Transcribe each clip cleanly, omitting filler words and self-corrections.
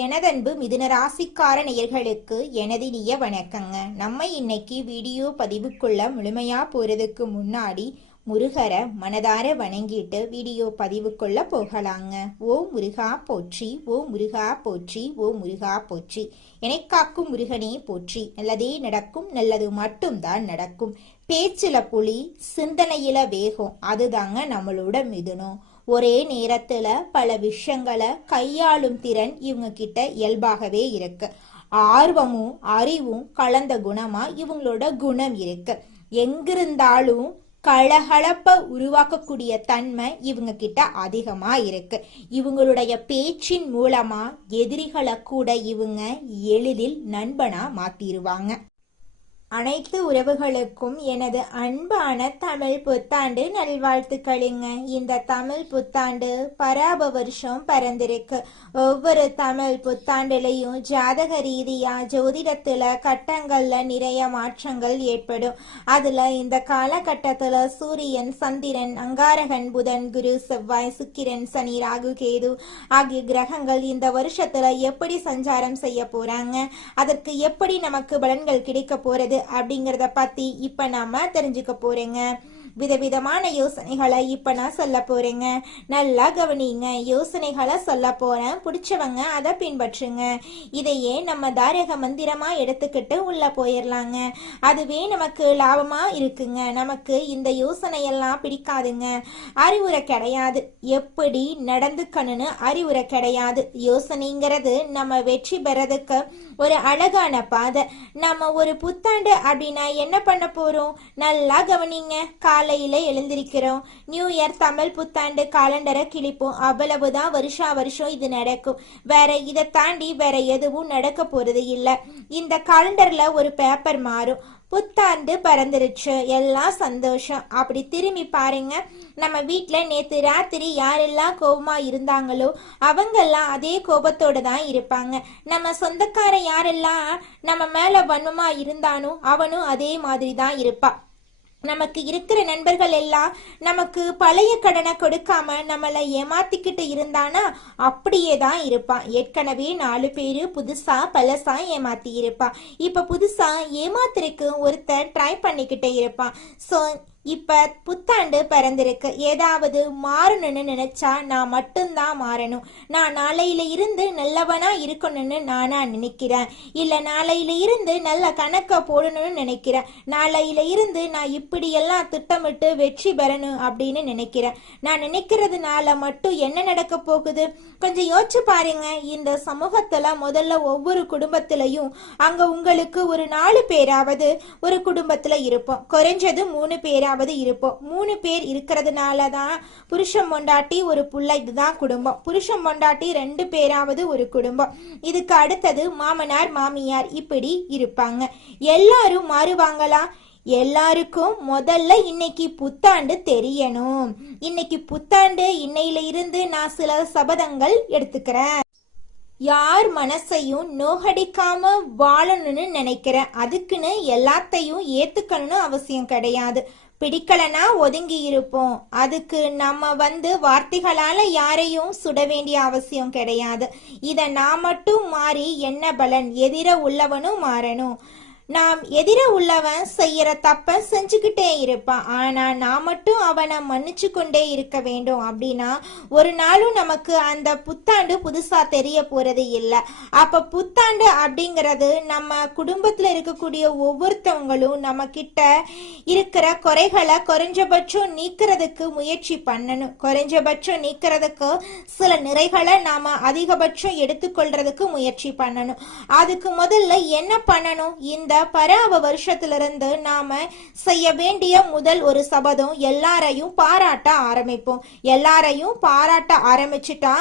எனதன்பு மிதுன ராசிக்கார நேயர்களுக்கு எனது இனிய வணக்கங்க. நம்ம இன்னைக்கு வீடியோ பதிவுக்குள்ள முழுமையா போறதுக்கு முன்னாடி முருகரை மனதார வணங்கிட்டு வீடியோ பதிவுக்குள்ள போகலாங்க. ஓ முருகா போற்றி, ஓ முருகா போற்றி, ஓ முருகா போற்றி. காக்கும் முருகனே போற்றி. நல்லதே நடக்கும், நல்லது மட்டும்தான் நடக்கும். பேச்சுல புலி, சிந்தனையில வேகம், அதுதாங்க நம்மளோட மிதுனம். ஒரே நேரத்துல பல விஷயங்களை கையாளும் திறன் இவங்க கிட்ட இயல்பாகவே இருக்கு. ஆர்வமும் அறிவும் கலந்த குணமா இவங்களோட குணம் இருக்கு. எங்கிருந்தாலும் கலகலப்ப உருவாக்கக்கூடிய தன்மை இவங்க கிட்ட அதிகமா இருக்கு. இவங்களுடைய பேச்சின் மூலமா எதிரிகளை கூட இவங்க எளிதில் நண்பனா மாத்திருவாங்க. அனைத்து உறவுகளுக்கும் எனது அன்பான தமிழ் புத்தாண்டு நல்வாழ்த்துக்களுங்க. இந்த தமிழ் புத்தாண்டு பராப வருஷம் பிறந்திருக்கு. ஒவ்வொரு தமிழ் புத்தாண்டுலையும் ஜாதக ரீதியா ஜோதிடத்துல கட்டங்கள்ல நிறைய மாற்றங்கள் ஏற்படும். அதுல இந்த காலகட்டத்துல சூரியன், சந்திரன், அங்காரகன், புதன், குரு, செவ்வாய், சுக்கிரன், சனி, ராகு, கேது ஆகிய கிரகங்கள் இந்த வருஷத்துல எப்படி சஞ்சாரம் செய்ய போறாங்க, அதற்கு எப்படி நமக்கு பலன்கள் கிடைக்க போறது அப்படிங்கறத பத்தி இப்ப நாம தெரிஞ்சுக்க போறேங்க. விதவிதமான யோசனைகளை இப்ப நான் சொல்ல போறேங்க. நல்லா கவனிங்க. யோசனைகளை சொல்ல போறேன், பிடிச்சவங்க அதை பின்பற்றுங்க. இதையே நம்ம தாரக மந்திரமா எடுத்துக்கிட்டு உள்ள போயிடலாங்க. அதுவே நமக்கு லாபமா இருக்குங்க. நமக்கு இந்த யோசனையெல்லாம் பிடிக்காதுங்க. அறிவுரை கிடையாது, எப்படி நடந்துக்கணும்னு அறிவுரை கிடையாது. யோசனைங்கிறது நம்ம வெற்றி பெறதுக்கு ஒரு அழகான பாதை. நம்ம ஒரு புத்தாண்டு அப்படின்னா என்ன பண்ண போறோம்? நல்லா கவனிங்க. காலையில எழுந்திருக்கிறோம். நியூ இயர் தமிழ் புத்தாண்டு காலண்டரை கிழிப்போம். அவ்வளவுதான். வருஷா வருஷம் இது நடக்கும். வேற இதை தாண்டி வேற எதுவும் நடக்க போறது இல்ல. இந்த காலண்டர்ல ஒரு பேப்பர் மாறும். புத்தாண்டு பறந்துருச்சு, எல்லாம் சந்தோஷம். அப்படி திரும்பி பாருங்க, நம்ம வீட்டுல நேத்து ராத்திரி யாரெல்லாம் கோபமா இருந்தாங்களோ அவங்கெல்லாம் அதே கோபத்தோட தான் இருப்பாங்க. நம்ம சொந்தக்கார யாரெல்லாம் நம்ம மேல வன்மமா இருந்தானோ அவனும் அதே மாதிரி தான் இருப்பான். நமக்கு இருக்கிற நண்பர்கள் எல்லாம் நமக்கு பழைய கடனை கொடுக்காம நம்மளை ஏமாத்திக்கிட்டு இருந்தானா அப்படியே தான் இருப்பான். ஏற்கனவே 4 பேரு புதுசா பழசா ஏமாத்தி இருப்பான். இப்ப புதுசா ஏமாத்திருக்கு ஒருத்தர் ட்ரை பண்ணிக்கிட்டே இருப்பான். ஸோ இப்ப புத்தாண்டு பிறந்திருக்கு. ஏதாவது மாறணும்னு நினைச்சா நான் மட்டும்தான் மாறணும். நான் நாளையில இருந்து நல்லவனா இருக்கணும்னு நானா நினைக்கிறேன். இல்ல நாளையில இருந்து நல்ல கணக்க போடணும்னு நினைக்கிறேன். நாளையில இருந்து நான் இப்படியெல்லாம் திட்டமிட்டு வெற்றி பெறணும் அப்படின்னு நினைக்கிறேன். நான் நினைக்கிறதுனால மட்டும் என்ன நடக்க போகுது? கொஞ்சம் யோசிச்சு பாருங்க. இந்த சமூகத்துல முதல்ல ஒவ்வொரு குடும்பத்திலையும் அங்க உங்களுக்கு ஒரு 4 பேராவது ஒரு குடும்பத்துல இருப்போம். குறைஞ்சது 3 பேராவது இருப்போம். 3 பேர் இருக்கிறதுனாலதான் புருஷன் பொண்டாட்டி ஒரு புள்ள, இதுதான் குடும்பம். புருஷன் பொண்டாட்டி 2 பேராவது ஒரு குடும்பம். இதுக்கு அடுத்தது மாமனார் மாமியார், இப்படி இருப்பாங்க. எல்லாரும் மாறுவாங்களா? எல்லாருக்கும் முதல்ல இன்னைக்கு புத்தாண்டு தெரியணும். இன்னைக்கு புத்தாண்டு, இன்னையில இருந்து நான் சில சபதங்கள் எடுத்துக்கிறேன். யார் மனசையும் நோகடிக்காம வாழணும்னு நினைக்கிறேன். அதுக்குன்னு எல்லாத்தையும் ஏத்துக்கணும்னு அவசியம் கிடையாது. பிடிக்கலனா ஒதுங்கி இருப்போம். அதுக்கு நம்ம வார்த்தைகளால யாரையும் சுட வேண்டிய அவசியம் கிடையாது. இத நான் மட்டும் மாறி என்ன பலன்? எதிர உள்ளவனும் மாறணும். நாம் எதிர உள்ளவன் செய்யற தப்ப செஞ்சுக்கிட்டே இருப்பான். ஆனா நான் மட்டும் அவனை மன்னிச்சு கொண்டே இருக்க வேண்டும். அப்படின்னா ஒரு நாளும் நமக்கு அந்த புத்தாண்டு புதுசா தெரிய போறது இல்லை. அப்ப புத்தாண்டு அப்படிங்கிறது நம்ம குடும்பத்துல இருக்கக்கூடிய ஒவ்வொருத்தவங்களும் நம்ம கிட்ட இருக்கிற குறைகளை குறைஞ்சபட்சம் நீக்கிறதுக்கு முயற்சி பண்ணணும். குறைஞ்சபட்சம் நீக்கிறதுக்கு சில நிறைகளை நாம அதிகபட்சம் எடுத்துக்கொள்றதுக்கு முயற்சி பண்ணணும். அதுக்கு முதல்ல என்ன பண்ணணும்? இந்த பராவ வருஷத்திலிருந்து நாம செய்ய வேண்டிய முதல் ஒரு சபதம், எல்லாரையும் பாராட்ட ஆரம்பிப்போம். எல்லாரையும் பாராட்ட ஆரம்பிச்சுட்டா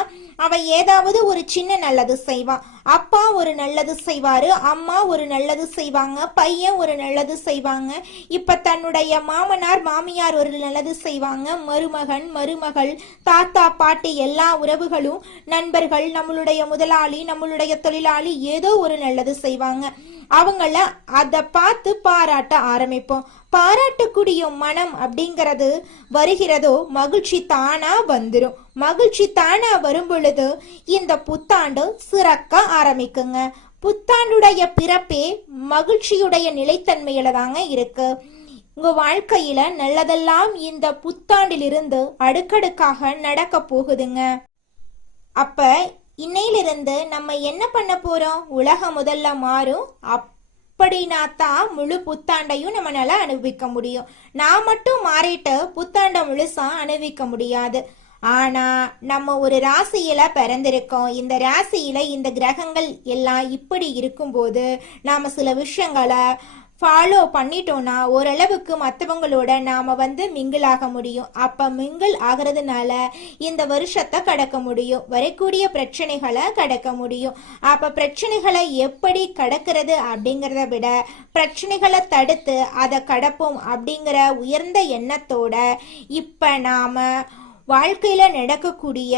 அவன் ஏதாவது ஒரு சின்ன நல்லது செய்வான். அப்பா ஒரு நல்லது செய்வாரு, அம்மா ஒரு நல்லது செய்வாங்க, பையன் ஒரு நல்லது செய்வாங்க. இப்ப தன்னுடைய மாமனார் மாமியார் ஒரு நல்லது செய்வாங்க, மருமகன் மருமகள், தாத்தா பாட்டி, எல்லா உறவுகளும், நண்பர்கள், நம்மளுடைய முதலாளி, நம்மளுடைய தொழிலாளி ஏதோ ஒரு நல்லது செய்வாங்க. அவங்கள அதை பார்த்து பாராட்ட ஆரம்பிப்போம். பாராட்டக்கூடிய மனம் அப்படிங்கிறது வருகிறதோ மகிழ்ச்சி தானா வந்துடும். மகிழ்ச்சி தானா வரும் பொழுது இந்த புத்தாண்டு சிறக்க ஆரம்பிக்குங்க. புத்தாண்டுடைய பிறப்பே மகிழ்ச்சியுடைய நிலைத்தன்மையில தாங்க இருக்கு. உங்க வாழ்க்கையில நல்லதெல்லாம் இந்த புத்தாண்டிலிருந்து அடுக்கடுக்காக நடக்க போகுதுங்க. அப்ப இன்னையிலிருந்து நம்ம என்ன பண்ண போறோம்? உலகம் முதல்ல மாறும். அப்படின்னா தான் முழு புத்தாண்டையும் நம்மளால அனுபவிக்க முடியும். நான் மட்டும் மாறிட்டு புத்தாண்டை முழுசா அனுபவிக்க முடியாது. ஆனா நம்ம ஒரு ராசியில பிறந்திருக்கோம். இந்த ராசியில இந்த கிரகங்கள் எல்லாம் இப்படி இருக்கும்போது நாம சில விஷயங்களை ஃபாலோ பண்ணிட்டோம்னா ஓரளவுக்கு மற்றவங்களோட நாம மிங்கிள் ஆக முடியும். அப்ப மிங்கிள் ஆகிறதுனால இந்த வருஷத்தை கடக்க முடியும், வரக்கூடிய பிரச்சனைகளை கடக்க முடியும். அப்ப பிரச்சனைகளை எப்படி கடக்கிறது அப்படிங்கிறத விட பிரச்சனைகளை தடுத்து அதை கடப்போம் அப்படிங்கிற உயர்ந்த எண்ணத்தோட இப்ப நாம வாழ்க்கையில நடக்கக்கூடிய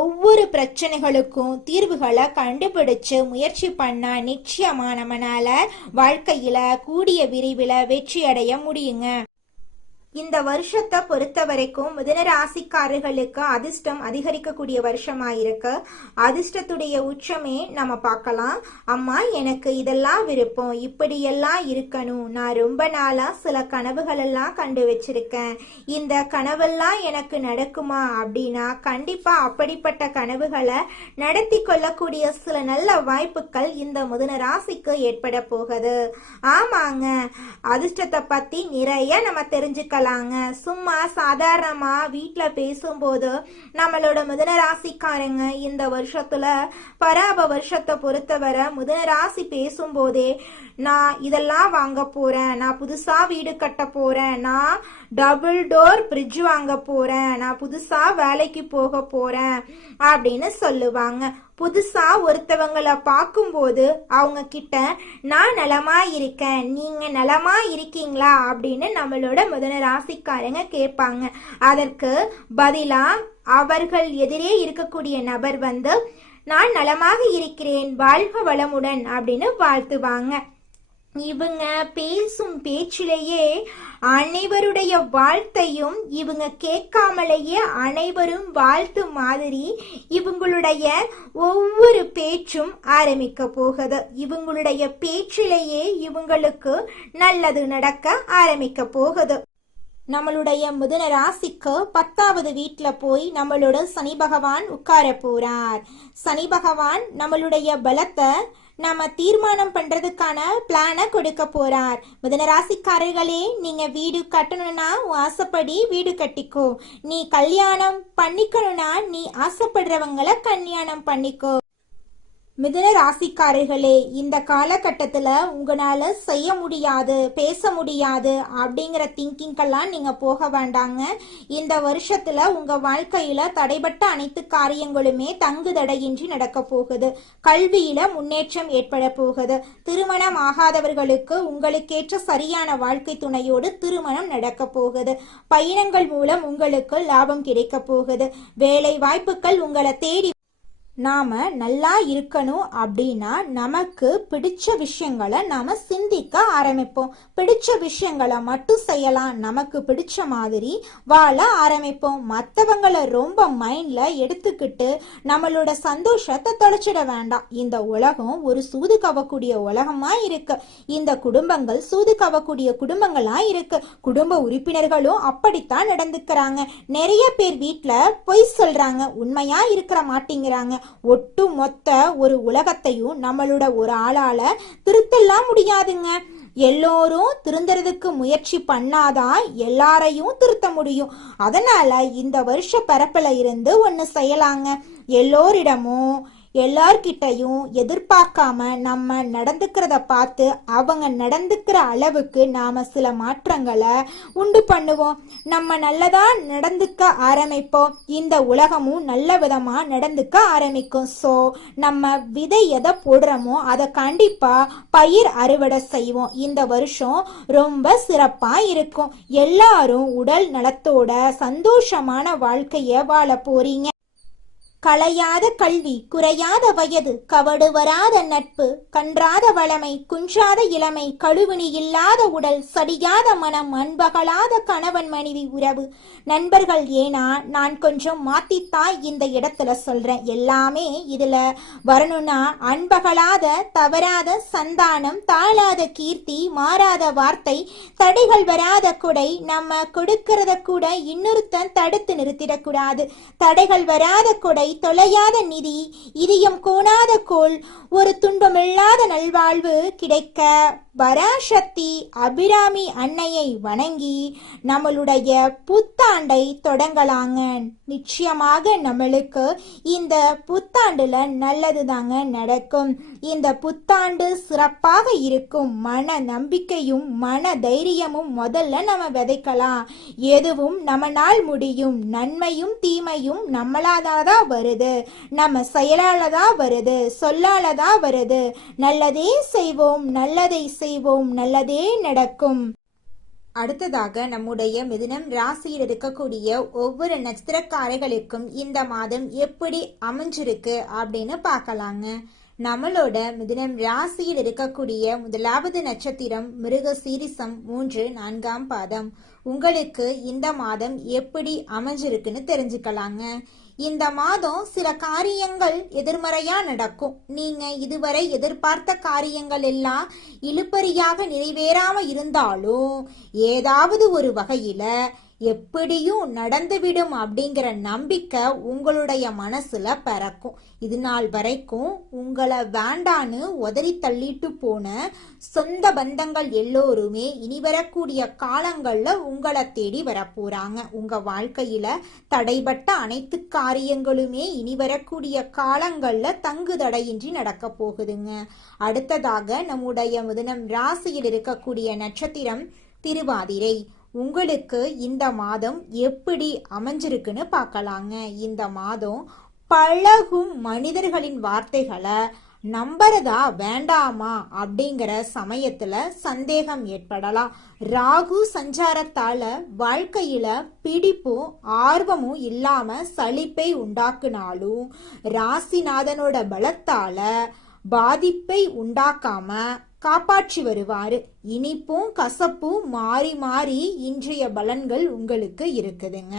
ஒவ்வொரு பிரச்சனைகளுக்கும் தீர்வுகளை கண்டுபிடிச்சு முயற்சி பண்ணா நிச்சயமா நம்மளால வாழ்க்கையில கூடிய விரைவில் வெற்றி அடைய முடியுங்க. இந்த வருஷத்தை பொறுத்த வரைக்கும் மிதுன ராசிக்காரர்களுக்கு அதிர்ஷ்டம் அதிகரிக்கக்கூடிய வருஷமா இருக்கு. அதிர்ஷ்டத்துடைய உச்சமே நம்ம பார்க்கலாம். அம்மா எனக்கு இதெல்லாம் விருப்பம், இப்படியெல்லாம் இருக்கணும், நான் ரொம்ப நாளா சில கனவுகள் எல்லாம் கண்டு வச்சிருக்கேன், இந்த கனவெல்லாம் எனக்கு நடக்குமா அப்படின்னா கண்டிப்பா அப்படிப்பட்ட கனவுகளை நடத்தி கொள்ளக்கூடிய சில நல்ல வாய்ப்புகள் இந்த மிதுன ராசிக்கு ஏற்பட போகுது. ஆமாங்க, அதிர்ஷ்டத்தை பத்தி நிறைய நம்ம தெரிஞ்சுக்கலாம். சும்மா சாதாரணமா வீட்டுல பேசும்போது நம்மளோட மிதுன ராசிக்காரங்க இந்த வருஷத்துல பராப வருஷத்தை பொறுத்தவரை மிதுன ராசி பேசும்போதே நான் இதெல்லாம் வாங்க போறேன், நான் புதுசா வீடு கட்ட போறேன், நான் டபுள் டோர் பிரிட்ஜ் வாங்க போறேன், நான் புதுசா வேலைக்கு போக போறேன் அப்படின்னு சொல்லுவாங்க. புதுசா ஒருத்தவங்களை பார்க்கும்போது அவங்க கிட்ட நான் நலமா இருக்கேன், நீங்க நலமா இருக்கீங்களா அப்படின்னு நம்மளோட மிதுன ராசிக்காரங்க கேட்பாங்க. அதற்கு பதிலா அவர்கள் எதிரே இருக்கக்கூடிய நபர் நான் நலமாக இருக்கிறேன், வாழ்க வளமுடன் அப்படின்னு வாழ்த்துவாங்க. இவங்க பேசும் பேச்சிலேயே அனைவருடைய வாழ்த்தையும் இவங்க கேட்காமலேயே அனைவரும் வாழ்த்து மாதிரி இவங்களுடைய ஒவ்வொரு பேச்சும் ஆரம்பிக்க போகுது. இவங்களுடைய பேச்சிலேயே இவங்களுக்கு நல்லது நடக்க ஆரம்பிக்க போகுது. நம்மளுடைய மிதுன ராசிக்கு 10வது வீட்டுல போய் நம்மளோட சனி பகவான் உட்கார போறார். சனி பகவான் நம்மளுடைய பலத்தை நம்ம தீர்மானம் பண்றதுக்கான பிளானை கொடுக்க போறார். மிதுன ராசிக்காரர்களே, நீங்க வீடு கட்டணும்னா ஆசைப்படி வீடு கட்டிக்கோ, நீ கல்யாணம் பண்ணிக்கணும்னா நீ ஆசைப்படுறவங்களை கல்யாணம் பண்ணிக்கோ. மிதுன ராசிக்காரர்களே, இந்த காலகட்டத்துல உங்களால செய்ய முடியாது, பேச முடியாது அப்படிங்கிற திங்கிங்கெல்லாம் நீங்க போக வேண்டாங்க. இந்த வருஷத்துல உங்க வாழ்க்கையில தடைபட்ட அனைத்து காரியங்களுமே தங்கு தடையின்றி நடக்க போகுது. கல்வியில முன்னேற்றம் ஏற்பட போகுது. திருமணம் ஆகாதவர்களுக்கு உங்களுக்கேற்ற சரியான வாழ்க்கை துணையோடு திருமணம் நடக்க போகுது. பயணங்கள் மூலம் உங்களுக்கு லாபம் கிடைக்க போகுது. வேலை வாய்ப்புகள் உங்களை தேடி. நாம நல்லா இருக்கணும் அப்படின்னா நமக்கு பிடிச்ச விஷயங்களை நாம சிந்திக்க ஆரம்பிப்போம். பிடிச்ச விஷயங்களை மட்டும் செய்யலாம், நமக்கு பிடிச்ச மாதிரி வாழ ஆரம்பிப்போம். மற்றவங்களை ரொம்ப மைண்ட்ல எடுத்துக்கிட்டு நம்மளோட சந்தோஷத்தை தொலைச்சிட வேண்டாம். இந்த உலகம் ஒரு சூது கவக்கூடிய உலகமா இருக்கு. இந்த குடும்பங்கள் சூது கவக்கூடிய குடும்பங்களா இருக்கு. குடும்ப உறுப்பினர்களும் அப்படித்தான் நடந்துக்கிறாங்க. நிறைய பேர் வீட்டுல பொய் சொல்றாங்க, உண்மையா இருக்கிற மாட்டேங்கிறாங்க. ஒட்டு மொத்த ஒரு உலகத்தையும் நம்மளோட ஒரு ஆளால திருத்தலாம் முடியாதுங்க. எல்லோரும் திருந்துறதுக்கு முயற்சி பண்ணாதான் எல்லாரையும் திருத்த முடியும். அதனால இந்த வருஷ பரப்புல இருந்து ஒண்ணு செய்யலாங்க. எல்லோரிடமும் எல்லார்கிட்டையும் எதிர்பார்க்காம நம்ம நடந்துக்கிறத பார்த்து அவங்க நடந்துக்கிற அளவுக்கு நாம சில மாற்றங்களை உண்டு பண்ணுவோம். நம்ம நல்லதா நடந்துக்க ஆரம்பிப்போம். இந்த உலகமும் நல்ல விதமா நடந்துக்க ஆரம்பிக்கும். ஸோ நம்ம விதை எதை போடுறோமோ அதை கண்டிப்பா பயிர் அறுவடை செய்வோம். இந்த வருஷம் ரொம்ப சிறப்பா இருக்கும். எல்லாரும் உடல் நலத்தோட சந்தோஷமான வாழ்க்கைய வாழ போறீங்க. களையாத கல்வி, குறையாத வயது, கவடு வராத நட்பு, கன்றாத வளமை, குன்றாத இளமை, கழுவினி இல்லாத உடல், சடியாத மனம், அன்பகலாத கணவன் மனைவி உறவு, நண்பர்கள். ஏனா நான் கொஞ்சம் மாத்தித்தாய் இந்த இடத்துல சொல்றேன். எல்லாமே இதுல வரணும்னா அன்பகலாத, தவறாத சந்தானம், தாழாத கீர்த்தி, மாறாத வார்த்தை, தடைகள் வராத கொடை, நம்ம கொடுக்கறத கூட இன்னொருத்தன் தடுத்து நிறுத்திடக்கூடாது. தடைகள் வராத கொடை, தொலையாத நிதி, இதயம் கோணாத கோள், ஒரு துன்பமில்லாத நல்வாழ்வு கிடைக்க பராசக்தி அபிராமி அன்னையை வணங்கி நம்மளுடைய புத்தாண்டை தொடங்கலாங்க. நிச்சயமாக நம்மளுக்கு இந்த புத்தாண்டுல நல்லது தாங்க நடக்கும். இந்த புத்தாண்டு சிறப்பாக இருக்கும். மன நம்பிக்கையும் மன தைரியமும் முதல்ல நம்ம விதைக்கலாம். எதுவும் நம்மளால் முடியும். நன்மையும் தீமையும் நம்மளாதான் வருது, நம்ம செயலாலதான் வருது, சொல்லாலதான் வருது. நல்லதே செய்வோம், நல்லதை செய்வோம், நல்லதே நடக்கும். அடுத்ததாக நம்முடைய மிதுனம் ராசியில் இருக்கக்கூடிய ஒவ்வொரு நட்சத்திரக்காரர்களுக்கும் இந்த மாதம் எப்படி அமைஞ்சிருக்கு அப்படின்னு பார்க்கலாங்க. நம்மளோட மிதுனம் ராசியில் இருக்கக்கூடிய முதலாவது நட்சத்திரம் மிருக சீரிசம் 3, 4ஆம் பாதம். உங்களுக்கு இந்த மாதம் எப்படி அமைஞ்சிருக்குன்னு தெரிஞ்சுக்கலாங்க. இந்த மாதம் சில காரியங்கள் எதிர்மறையா நடக்கும். நீங்க இதுவரை எதிர்பார்த்த காரியங்கள் எல்லாம் இழுபறியாக நிறைவேறாம இருந்தாலும் ஏதாவது ஒரு வகையில எப்படியும் நடந்துவிடும் அப்படிங்கிற நம்பிக்கை உங்களுடைய மனசுல பிறக்கும். இது நாள் வரைக்கும் உங்களை வேண்டான்னு உதறி தள்ளிட்டு போன சொந்த பந்தங்கள் எல்லோருமே இனி வரக்கூடிய காலங்கள்ல உங்களை தேடி வரப்போறாங்க. உங்க வாழ்க்கையில தடைபட்ட அனைத்து காரியங்களுமே இனி வரக்கூடிய காலங்கள்ல தங்கு தடையின்றி நடக்க போகுதுங்க. அடுத்ததாக நம்முடைய மிதுனம் ராசியில் இருக்கக்கூடிய நட்சத்திரம் திருவாதிரை. உங்களுக்கு இந்த மாதம் எப்படி அமைஞ்சிருக்குன்னு பார்க்கலாங்க. இந்த மாதம் பழகும் மனிதர்களின் வார்த்தைகளை நம்புறதா வேண்டாமா அப்படிங்கிற சமயத்துல சந்தேகம் ஏற்படலாம். ராகு சஞ்சாரத்தால வாழ்க்கையில பிடிப்பும் ஆர்வமும் இல்லாம சலிப்பை உண்டாக்குனாலும் ராசிநாதனோட பலத்தால பாதிப்பை உண்டாக்காம காப்பாற்றி வருவாரு. இனிப்பும் கசப்பும் மாறி மாறி இன்றைய பலன்கள் உங்களுக்கு இருக்குதுங்க.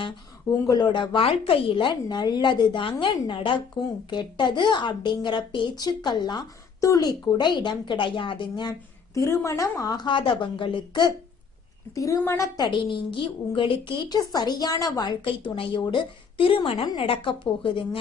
உங்களோட வாழ்க்கையில நல்லது தாங்க நடக்கும். கெட்டது அப்படிங்கிற பேச்சுக்கெல்லாம் துளி கூட இடம் கிடையாதுங்க. திருமணம் ஆகாதவங்களுக்கு திருமண தடை நீங்கி உங்களுக்கேற்ற சரியான வாழ்க்கை துணையோடு திருமணம் நடக்க போகுதுங்க.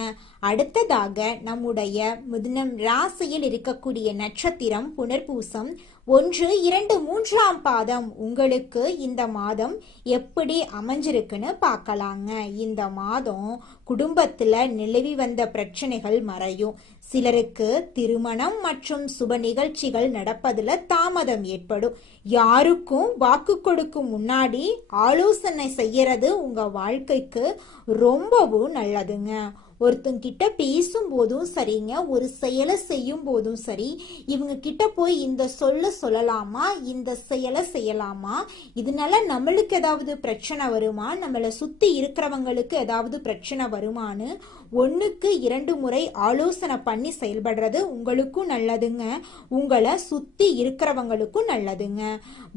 அடுத்ததாக நம்முடைய மிதுனம் ராசியில் இருக்கக்கூடிய நட்சத்திரம் புனர்பூசம் 1, 2, 3ஆம் பாதம். உங்களுக்கு இந்த மாதம் எப்படி அமைஞ்சிருக்குன்னு பார்க்கலாங்க. இந்த மாதம் குடும்பத்துல நிலவி வந்த பிரச்சனைகள் மறையும். சிலருக்கு திருமணம் மற்றும் சுப நிகழ்ச்சிகள் நடப்பதுல தாமதம் ஏற்படும். யாருக்கும் வாக்கு கொடுக்கும் முன்னாடி ஆலோசனை செய்யறது உங்க வாழ்க்கைக்கு ரொம்பவும் நல்லதுங்க. ஒருத்தங்கிட்ட பேசும் போதும் சரிங்க, ஒரு செயலை செய்யும் போதும் சரி, இவங்க கிட்ட போய் இந்த சொல்லலாமா, இந்த செயலை செய்யலாமா, இதனால நம்மளுக்கு ஏதாவது பிரச்சனை வருமா, நம்மளை சுத்தி இருக்கிறவங்களுக்கு ஏதாவது பிரச்சனை வருமானு 1க்கு 2 முறை ஆலோசனை பண்ணி செயல்படுறது உங்களுக்கும் நல்லதுங்க, உங்களை சுத்தி இருக்கிறவங்களுக்கும் நல்லதுங்க.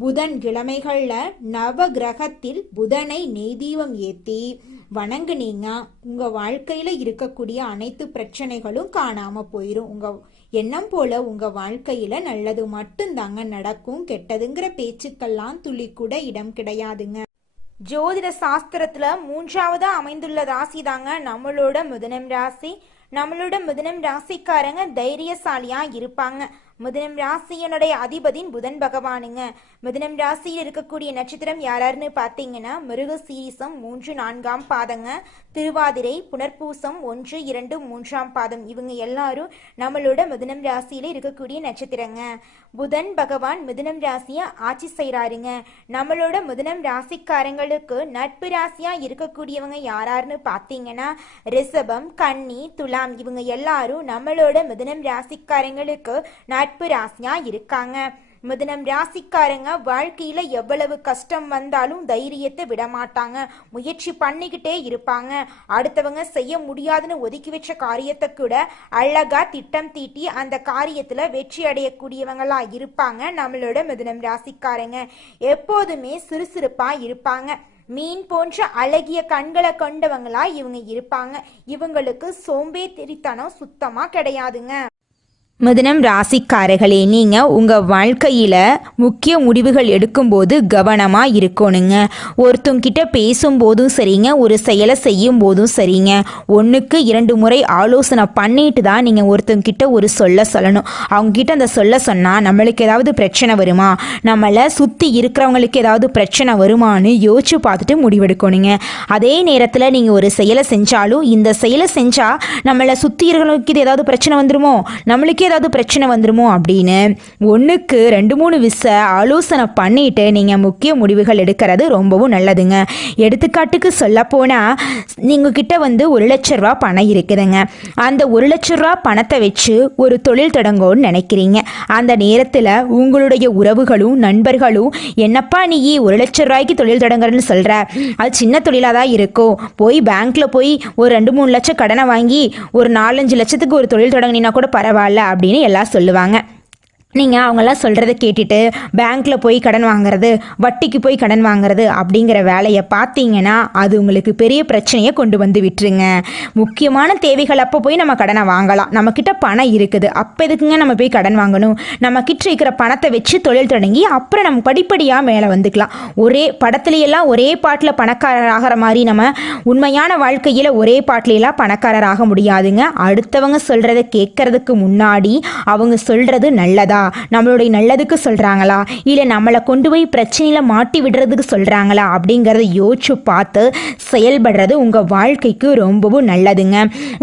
புதன் கிழமைகள்ல நவ கிரகத்தில் புதனை நெய்தீபம் ஏத்தி வணங்குனீங்க, உங்க வாழ்க்கையில இருக்கக்கூடிய அனைத்து பிரச்சனைகளும் காணாம போயிரும். உங்க எண்ணம் போல உங்க வாழ்க்கையில நல்லது மட்டும்தாங்க நடக்கும். கெட்டதுங்கிற பேச்சுக்கெல்லாம் துளி கூட இடம் கிடையாதுங்க. ஜோதிட சாஸ்திரத்துல 3ஆவதா அமைந்துள்ள ராசி தாங்க நம்மளோட மிதுனம் ராசி. நம்மளோட மிதுனம் ராசிக்காரங்க தைரியசாலியா இருப்பாங்க. மிதுனம் ராசியனுடைய அதிபதியின் புதன் பகவானுங்க. மிதுனம் ராசியில் இருக்கக்கூடிய நட்சத்திரம் யாராருன்னு பார்த்தீங்கன்னா மிருக சீரிசம் 3, 4ஆம் பாதங்க, திருவாதிரை, புனர்பூசம் 1, 2, 3ஆம் பாதம். இவங்க எல்லாரும் நம்மளோட மிதுனம் ராசியில இருக்கக்கூடிய நட்சத்திரங்க. புதன் பகவான் மிதுனம் ராசிய ஆட்சி செய்யறாருங்க. நம்மளோட மிதுனம் ராசிக்காரங்களுக்கு நட்பு ராசியா இருக்கக்கூடியவங்க யாராருன்னு பார்த்தீங்கன்னா ரிஷபம், கன்னி, துலாம். இவங்க எல்லாரும் நம்மளோட மிதுனம் ராசிக்காரங்களுக்கு நட்பு ராசியா இருக்காங்க. மிதுனம் ராசிக்காரங்க வாழ்க்கையில எவ்வளவு கஷ்டம் வந்தாலும் தைரியத்தை விட மாட்டாங்க. முயற்சி பண்ணிக்கிட்டே இருப்பாங்க. அடுத்தவங்க செய்ய முடியாதுன்னு ஒதுக்கி வச்ச காரியத்தை கூட அழகா திட்டம் தீட்டி அந்த காரியத்துல வெற்றி அடையக்கூடியவங்களா இருப்பாங்க. நம்மளோட மிதுனம் ராசிக்காரங்க எப்போதுமே சுறுசுறுப்பா இருப்பாங்க. மீன் போன்ற அழகிய கண்களை கொண்டவங்களா இவங்க இருப்பாங்க. இவங்களுக்கு சோம்பேறித்தனம் சுத்தமா கிடையாதுங்க. மிதுனம் ராசிக்காரர்களே, நீங்கள் உங்கள் வாழ்க்கையில் முக்கிய முடிவுகள் எடுக்கும்போது கவனமாக இருக்கணுங்க. ஒருத்தங்கிட்ட பேசும்போதும் சரிங்க, ஒரு செயலை செய்யும் போதும் சரிங்க, 1க்கு 2 முறை ஆலோசனை பண்ணிட்டு தான் நீங்கள் ஒருத்தங்கிட்ட ஒரு சொல்லணும். அவங்கக்கிட்ட அந்த சொன்னால் நம்மளுக்கு ஏதாவது பிரச்சனை வருமா, நம்மளை சுற்றி இருக்கிறவங்களுக்கு ஏதாவது பிரச்சனை வருமானு யோசிச்சு பார்த்துட்டு முடிவெடுக்கணுங்க. அதே நேரத்தில் நீங்கள் ஒரு செயலை செஞ்சாலும் இந்த செயலை செஞ்சால் நம்மளை சுற்றி இருக்கிறவங்களுக்கு இது ஏதாவது பிரச்சனை வந்துடுமோ, நம்மளுக்கே ஏதாவது பிரச்சனை வந்துருமோ அப்படின்னு 1க்கு 2-3 ஆலோசனை பண்ணிட்டு நீங்க முக்கிய முடிவுகள் எடுக்கிறது ரொம்பவும் நல்லதுங்க. எடுத்துக்காட்டுக்கு சொல்ல போனா, நீங்க கிட்ட 1,00,000 பணம் இருக்குதுங்க. அந்த 1,00,000 பணத்தை வச்சு ஒரு தொழில் தொடங்கணும்னு நினைக்கிறீங்க. அந்த நேரத்தில் உங்களுடைய உறவுகளும் நண்பர்களும், என்னப்பா நீ 1,00,000 தொழில் தொடங்குறன்னு சொல்ற, அது சின்ன தொழிலாக தான் இருக்கும், போய் பேங்க்ல போய் ஒரு 2-3 லட்சம் கடனை வாங்கி ஒரு 4-5 லட்சத்துக்கு ஒரு தொழில் தொடங்கினா கூட பரவாயில்ல அப்படின்னு எல்லாம் சொல்லுவாங்க. நீங்கள் அவங்களாம் சொல்கிறத கேட்டுட்டு பேங்க்கில் போய் கடன் வாங்குறது, வட்டிக்கு போய் கடன் வாங்குறது அப்படிங்கிற வேலையை பார்த்தீங்கன்னா அது உங்களுக்கு பெரிய பிரச்சனையை கொண்டு வந்து விட்டுருங்க. முக்கியமான தேவைகள் அப்போ போய் நம்ம கடனை வாங்கலாம். நம்மக்கிட்ட பணம் இருக்குது, அப்போ எதுக்குங்க நம்ம போய் கடன் வாங்கணும்? நம்மக்கிட்ட இருக்கிற பணத்தை வச்சு தொழில் தொடங்கி அப்புறம் நம்ம படிப்படியாக மேலே வந்துக்கலாம். ஒரே படத்துலையெல்லாம் ஒரே பாட்டில் பணக்காரர் ஆகிற மாதிரி நம்ம உண்மையான வாழ்க்கையில் ஒரே பாட்டிலையெல்லாம் பணக்காரர் ஆக முடியாதுங்க. அடுத்தவங்க சொல்கிறத கேட்கறதுக்கு முன்னாடி அவங்க சொல்கிறது நல்லதா, நம்மளுடைய நல்லதுக்கு சொல்றாங்களா, இல்லை நம்மளை கொண்டு போய் பிரச்சனையில மாட்டி விடுறதுக்கு சொல்றாங்களா அப்படிங்கிறத யோசிச்சு பார்த்து செயல்படுறது உங்க வாழ்க்கைக்கு ரொம்பவும் நல்லதுங்க.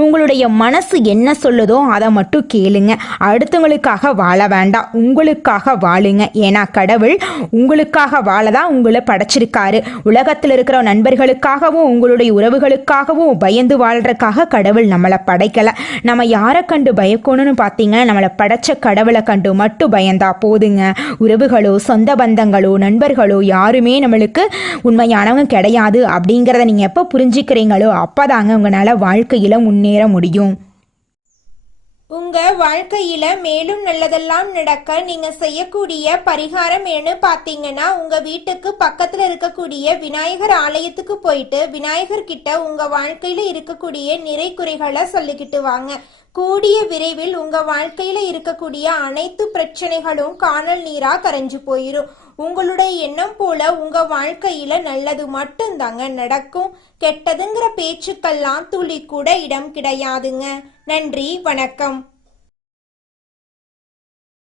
உங்களுடைய மனசு என்ன சொல்லுதோ அதை மட்டும் கேளுங்க. அடுத்தவங்களுக்காக வாழ வேண்டாம், உங்களுக்காக வாழுங்க. ஏன்னா கடவுள் உங்களுக்காக வாழதான் உங்களை படைச்சிருக்காரு. உலகத்தில் இருக்கிற நண்பர்களுக்காகவும் உங்களுடைய உறவுகளுக்காகவும் பயந்து வாழ்றதுக்காக கடவுள் நம்மளை படைக்கல. நம்ம யாரை கண்டு பயக்கணும்னு பார்த்தீங்கன்னா, நம்மளை படைச்ச கடவுளை கண்டு மட்டும் பயந்தா போதுங்க. உறவுகளோ சொந்த பந்தங்களோ நண்பர்களோ யாருமே நம்மளுக்கு உண்மையானவங்க கிடையாது அப்படிங்கிறத நீங்க எப்போ புரிஞ்சுக்கிறீங்களோ அப்பதாங்க உங்களால வாழ்க்கையில முன்னேற முடியும். உங்க வாழ்க்கையில மேலும் நல்லதெல்லாம் நடக்க நீங்க செய்யக்கூடிய பரிகாரம் என்ன பார்த்தீங்கன்னா, உங்க வீட்டுக்கு பக்கத்துல இருக்கக்கூடிய விநாயகர் ஆலயத்துக்கு போயிட்டு விநாயகர் கிட்ட உங்க வாழ்க்கையில இருக்கக்கூடிய நிறை குறைகளை சொல்லிக்கிட்டு வாங்க. கூடிய விரைவில் உங்க வாழ்க்கையில இருக்கக்கூடிய அனைத்து பிரச்சனைகளும் காணல் நீரா கரைஞ்சு போயிரும். உங்களுடைய எண்ணம் போல உங்க வாழ்க்கையில நல்லது மட்டும்தாங்க நடக்கும். கெட்டதுங்கிற பேச்சுக்கெல்லாம் துளி கூட இடம் கிடையாதுங்க. நன்றி, வணக்கம்.